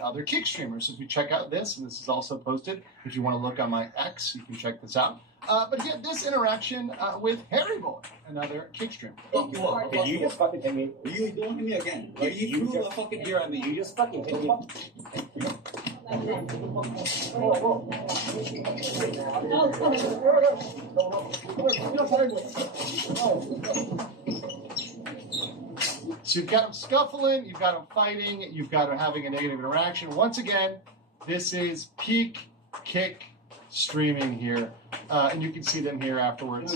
other kick streamers. So if you check out this, and this is also posted, if you want to look on my X, you can check this out. But he had this interaction with Harry Boy, another kick streamer. Did you just fucking hit me? You don't hit me again. Like, you threw a fucking beer at me. You just fucking hit me. So you've got him scuffling, you've got him fighting, you've got him having a negative interaction. Once again, this is peak kick streaming here, and you can see them here afterwards.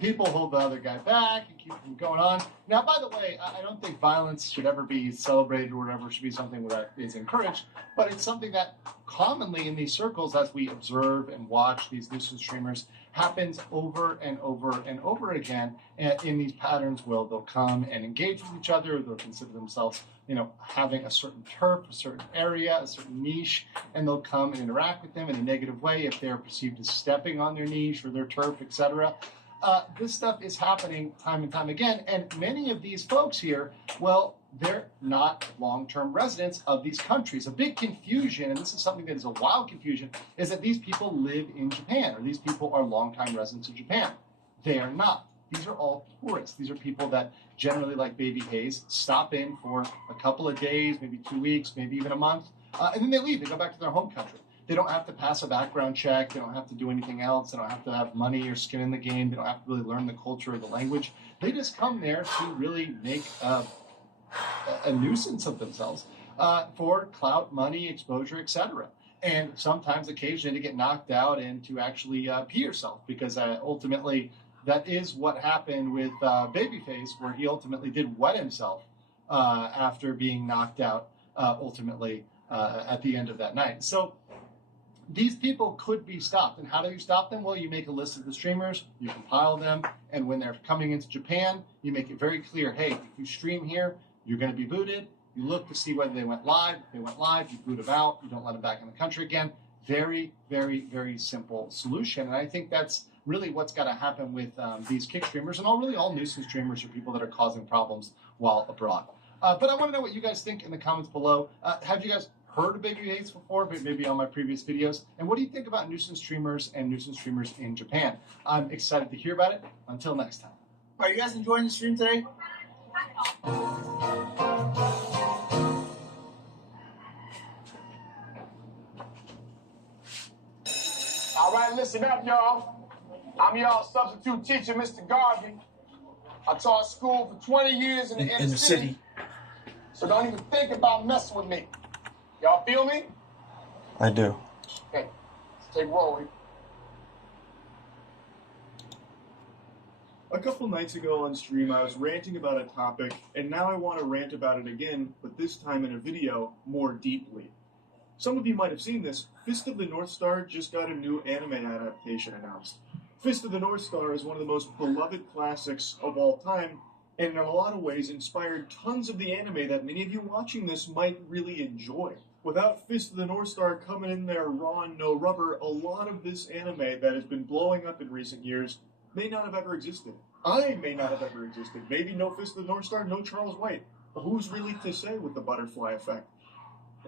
People hold the other guy back and keep him going on. Now, by the way, I don't think violence should ever be celebrated or whatever should be something that is encouraged, but it's something that commonly in these circles, as we observe and watch these nuisance streamers, happens over and over and over again in these patterns where they'll come and engage with each other. They'll consider themselves, having a certain turf, a certain area, a certain niche, and they'll come and interact with them in a negative way if they're perceived as stepping on their niche or their turf, etc. This stuff is happening time and time again, and many of these folks here, well, they're not long-term residents of these countries. A big confusion, and this is something that is a wild confusion, is that these people live in Japan, or these people are long-time residents of Japan. They are not. These are all tourists. These are people that generally, like Baby Hayes, stop in for a couple of days, maybe 2 weeks, maybe even a month, and then they leave. They go back to their home country. They don't have to pass a background check. They don't have to do anything else. They don't have to have money or skin in the game. They don't have to really learn the culture or the language. They just come there to really make a nuisance of themselves for clout, money, exposure, etc. And sometimes, occasionally, to get knocked out and to actually pee yourself, because ultimately that is what happened with Babyface, where he ultimately did wet himself after being knocked out ultimately at the end of that night. So these people could be stopped. And how do you stop them? Well, you make a list of the streamers, you compile them, and when they're coming into Japan, you make it very clear, hey, if you stream here, you're going to be booted. You look to see whether they went live. If they went live, you boot them out. You don't let them back in the country again. Very, very, very simple solution. And I think that's really what's got to happen with these kick streamers and all nuisance streamers or people that are causing problems while abroad. But I want to know what you guys think in the comments below. Have you guys heard of Baby Hayes before, but maybe on my previous videos? And what do you think about nuisance streamers and nuisance streamers in Japan? I'm excited to hear about it. Until next time. Are you guys enjoying the stream today? All right, listen up, y'all. I'm y'all substitute teacher, Mr. Garvey. I taught school for 20 years in the inner city. So don't even think about messing with me. Y'all feel me? I do. Okay, let's take roll. A couple nights ago on stream, I was ranting about a topic, and now I want to rant about it again, but this time in a video, more deeply. Some of you might have seen this. Fist of the North Star just got a new anime adaptation announced. Fist of the North Star is one of the most beloved classics of all time, and in a lot of ways inspired tons of the anime that many of you watching this might really enjoy. Without Fist of the North Star coming in there raw and no rubber, a lot of this anime that has been blowing up in recent years may not have ever existed. I may not have ever existed. Maybe no Fist of the North Star, no Charles White. But who's really to say with the butterfly effect?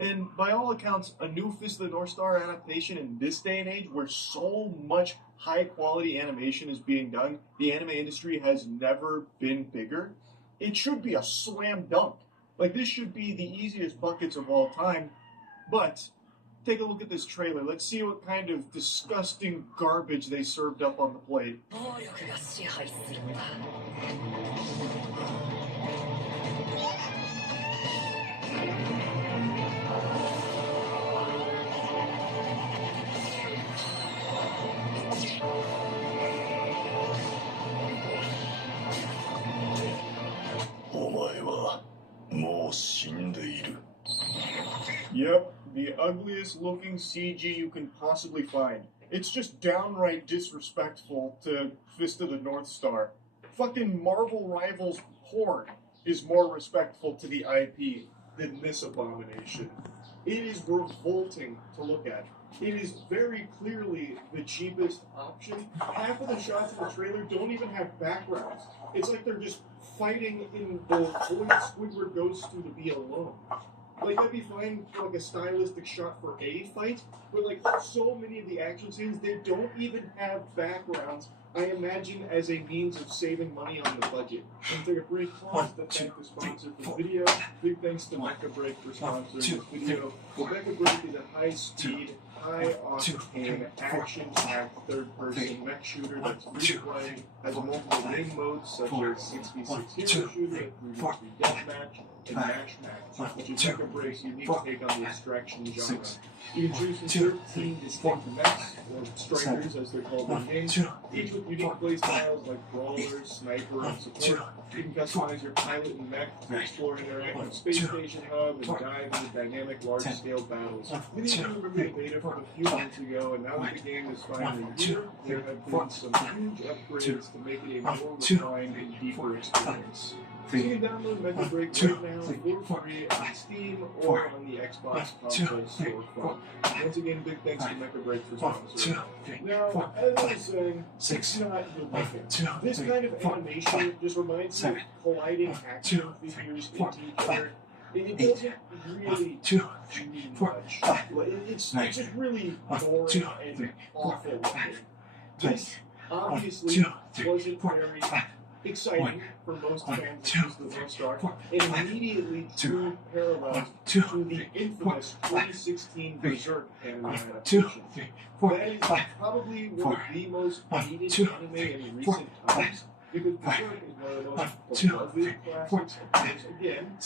And by all accounts, a new Fist of the North Star adaptation in this day and age where so much high-quality animation is being done, the anime industry has never been bigger. It should be a slam dunk. Like, this should be the easiest buckets of all time. But take a look at this trailer. Let's see what kind of disgusting garbage they served up on the plate. Yep, the ugliest looking CG you can possibly find. It's just downright disrespectful to Fist of the North Star. Fucking Marvel Rivals porn is more respectful to the IP than this abomination. It is revolting to look at. It is very clearly the cheapest option. Half of the shots in the trailer don't even have backgrounds. It's like they're just fighting in the void Squidward goes to be alone. Like, that'd be fine for, like, a stylistic shot for a fight, but, like, so many of the action scenes, they don't even have backgrounds, I imagine, as a means of saving money on the budget. And take a brief pause to thank the sponsor for the video. Big thanks to Mecha Break for sponsoring this video. The Mecha Break is a high-speed, high-octane, action-packed third-person mech shooter that's free-to-play, has multiple game modes such as 6v6 hero shooter, 3v3 deathmatch, and Mash Match, which is Mecha Break's unique take on the extraction genre. You can choose from 13 distinct mechs, or strikers as they're called in games, each with unique playstyles like brawler, sniper, and support. You can customize your pilot and mech to explore an interactive space station hub and dive into dynamic, large-scale battles. Many of you remember the beta from a few months ago, and now that the game is finally here, there have been some huge upgrades to make it a more refined and deeper experience. So you can download Mecha Break right now for free on Steam or on the Xbox console storefront. Once again, big thanks to Mecha Break for sponsoring. Now, as I was saying, it's not unique. This kind of animation just reminds me of colliding action figures into each other. It doesn't really do much. It's just really boring and awful looking. This obviously wasn't very exciting for most fans of the North Star, and immediately drew parallels to the infamous 2016 Berserk anime adaptation. That is probably one of the most hated anime in recent times, because Berserk is one of the most beloved classics of course, again,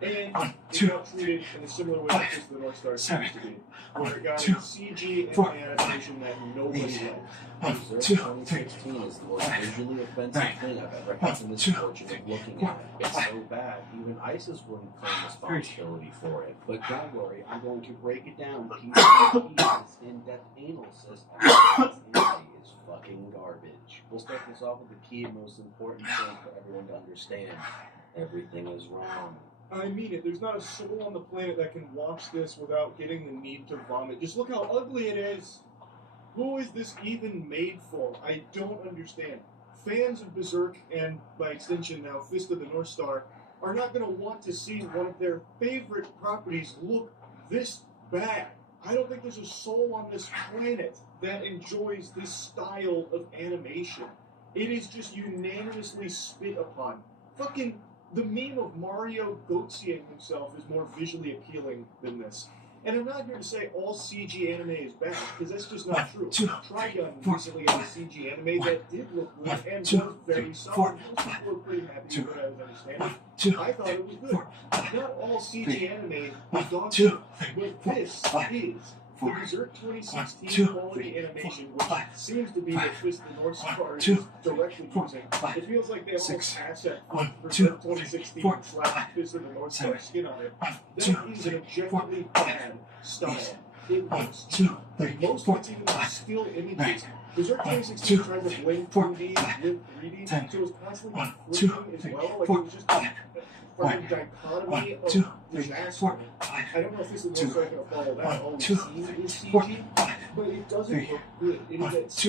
and it got treated in a similar way that the North Star seems to be, where it got a CG anime adaptation that nobody liked. Berserk 2016 is the most visually offensive thing I've ever had the misfortune of looking at. It's so bad, even ISIS wouldn't claim responsibility for it. But don't worry, I'm going to break it down piece by piece in-depth analysis. This anime is fucking garbage. We'll start this off with the key and most important thing for everyone to understand. Everything is wrong. I mean it. There's not a soul on the planet that can watch this without getting the need to vomit. Just look how ugly it is. Who is this even made for? I don't understand. Fans of Berserk, and by extension now Fist of the North Star, are not going to want to see one of their favorite properties look this bad. I don't think there's a soul on this planet that enjoys this style of animation. It is just unanimously spit upon. Fucking the meme of Mario goatseeing himself is more visually appealing than this. And I'm not here to say all CG anime is bad, because that's just not true. Trigun recently had a CG anime that did look good and was very solid. Most people were pretty happy with what I was understanding. I thought it was good. Not all CG anime is dog shit, but this is the Berserk 2016 quality animation, which seems to be the Fist of the North Star is directly using. It feels like they almost asset for Berserk 2016 / Fist of the North Star skin on it. That is an objectively bad style. It looks cheap. Most of it's even like still images. Berserk 2016 tried to blend 2D with 3D, so it was constantly flipping as well. Like it was just fucking dichotomy of disaster. I don't know if this is the most I can follow that. All we've seen is CG, but it doesn't look good. It is a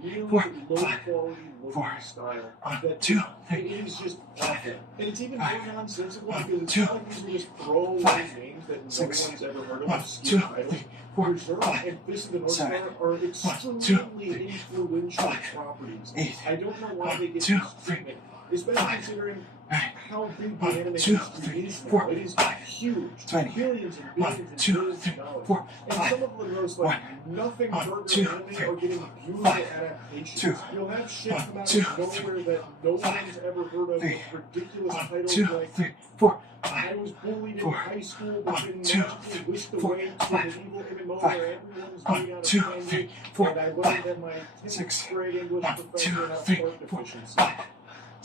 really low quality looking style that it is just awful. And it's even more nonsensical because it's not like these are just throwaway names that no one's ever heard of, obscure titles. Berserk and Fist of the North Star are extremely influential properties. I don't know why they get this treatment, especially considering how big the anime industry is now. It is huge. Billions and billions and billions of dollars. And some of the most nothing burger anime are getting beautiful adaptations. You'll have shit come out of nowhere that no one's ever heard of with ridiculous titles like I was bullied in high school but then magically whisked away to an evil MMO where everyone is made out of candy, and I learned that my 10th grade English professor had a heart deficiency.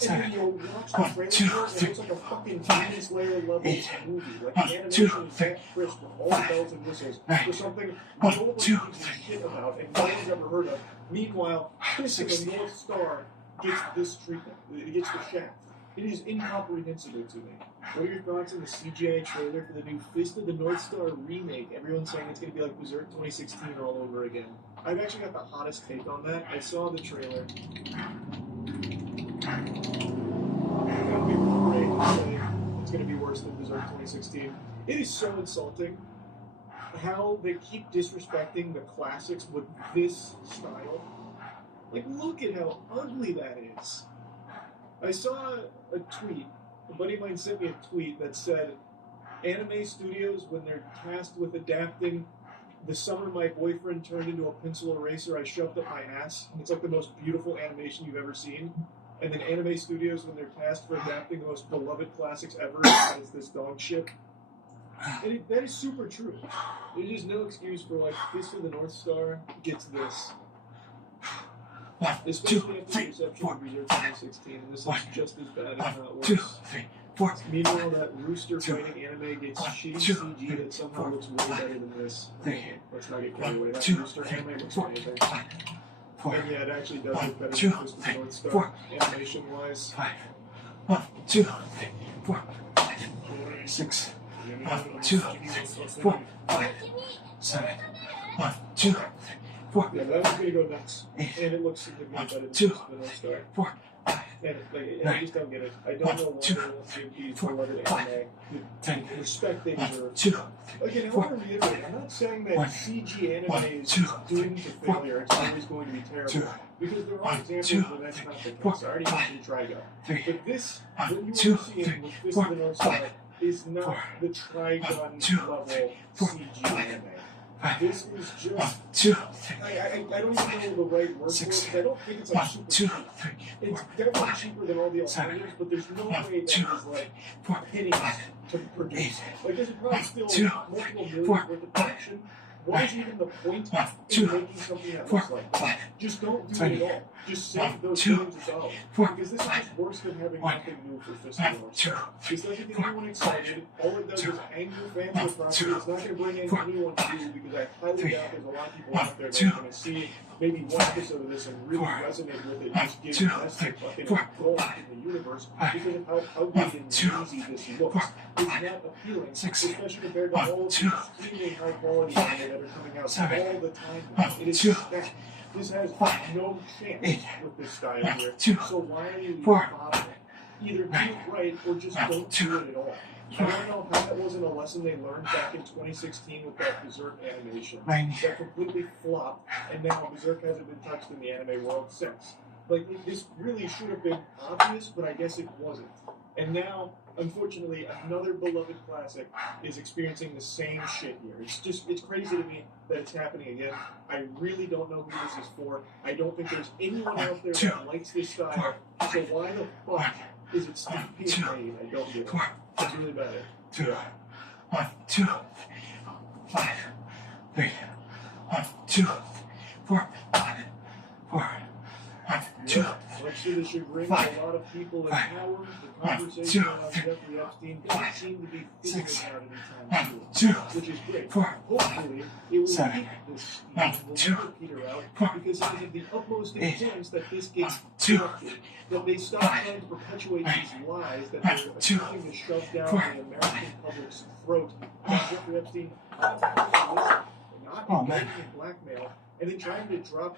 And then you'll watch the trailer for it, and it looks like a fucking Demon Slayer level movie. Like the animation is that crisp with all the bells and whistles for something nobody gives a shit about and no one's ever heard of. Meanwhile, Fist of the North Star gets this treatment. It gets the shaft. It is incomprehensible to me. What are your thoughts on the CGI trailer for the new Fist of the North Star remake? Everyone's saying it's going to be like Berserk 2016 all over again. I've actually got the hottest take on that. I saw the trailer. That would be great to say it's going to be worse than Berserk 2016. It is so insulting how they keep disrespecting the classics with this style. Like, look at how ugly that is. I saw a tweet, a buddy of mine sent me a tweet that said, anime studios, when they're tasked with adapting The Summer My Boyfriend Turned Into a Pencil Eraser I Shoved Up My Ass, and it's like the most beautiful animation you've ever seen. And then anime studios, when they're tasked for adapting the most beloved classics ever, it's this dog shit. And that is super true. There's just no excuse for, like, Fist of the North Star gets this. Especially after the reception of Berserk 2016, and this is just as bad, if not worse. Meanwhile, that rooster fighting anime gets shitty CG that somehow looks way better than this. Let's not get carried away. That rooster anime looks amazing. And yeah, it actually does look better than Fist of the North Star, animation-wise. 1, 2, 3, 4, 5, 6. 1, 2, 3, 4, 5, 7. 1, 2, 3, 4. Yeah, that one's gonna go nuts. And it looks significantly better than Fist of the North Star. 4, 5. And I just don't get it. I don't know why they won't give these beloved anime the respect they deserve. Again, I want to reiterate, I'm not saying that CG anime is doomed to failure. It's always going to be terrible. Because there are examples where that's not the case. I already mentioned Trigo. But this, what you are seeing with Fist of the North Star, is not the Trigon level CG anime. This is just... I don't even know the right word for it. I don't think it's like super cheap. It's definitely cheaper than all the alternatives, but there's no way that is like pennies to produce. Like there's probably still multiple millions worth of production. What is even the point in making something that looks like that? Just don't do it at all. Just save those millions of dollars. Because this is just worse than having nothing new for Fist of the North Star. This doesn't get anyone excited. All it does is anger fans of the property. It's not going to bring anyone to you because I highly doubt there's a lot of people out there that are going to see maybe one episode of this and really resonate with it. Just give us a fucking gold in the universe because of how ugly and easy this looks. It's not appealing, especially compared to all of the extremely high quality anime that are coming out all the time now. It is stacked. This has no chance with this style here. So why are you even bothering? Either do it right or just don't do it at all. I don't know how that wasn't a lesson they learned back in 2016 with that Berserk animation that completely flopped, and now Berserk hasn't been touched in the anime world since. Like, this really should have been obvious, but I guess it wasn't. And now, unfortunately, another beloved classic is experiencing the same shit here. It's crazy to me that it's happening again. I really don't know who this is for. I don't think there's anyone out there that likes this style. So why the fuck is it still being made? I don't get it. It's really bad. 1, 2, 5, 3. 1, 2, 4, 5, 4. 1, 2. Much to the chagrin of a lot of people in power, the conversation around Jeffrey Epstein doesn't seem to be figuring out anytime soon, which is great. Hopefully, it will keep this steam, will never peter out, because it is of the utmost importance that this gets corrected, that they stop trying to perpetuate these lies that they're attempting to shove down the American public's throat about Jeffrey Epstein not engaging in blackmail, and then trying to drop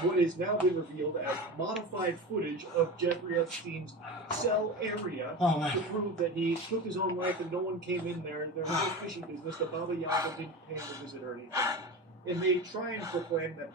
what has now been revealed as modified footage of Jeffrey Epstein's cell area to prove that he took his own life and no one came in there. There was no fishy business. The Baba Yaga didn't pay him to visit or anything. And they try and proclaim that